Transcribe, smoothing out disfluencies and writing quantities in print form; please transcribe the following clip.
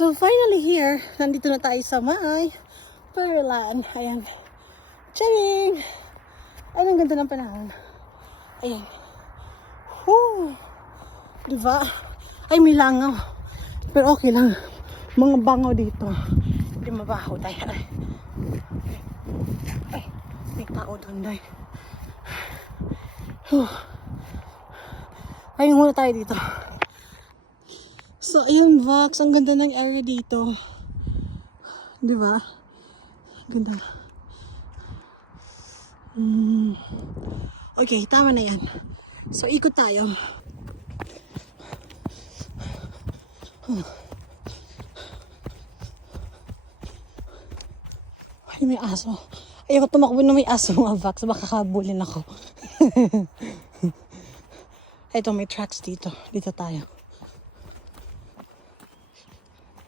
So finally here, nandito na tayo sa may Pearland. Ayan. Charing! Ay, ang ganda ng panahon. Ayan. Whoo! Diba? Ay, may langaw. Pero okay lang. Mga bangaw dito. Hindi mabaho tayo. Ay, may tao doon dahil. Ayun muna tayo dito. So, ayun, Vox. Ang ganda ng area dito. Diba? Ganda. Okay, tama na yan. So, ikot tayo. Ay, may aso. Ayoko tumakbo na may aso mga Vox. Baka kabulin ako. Ito, may tracks dito. Dito tayo.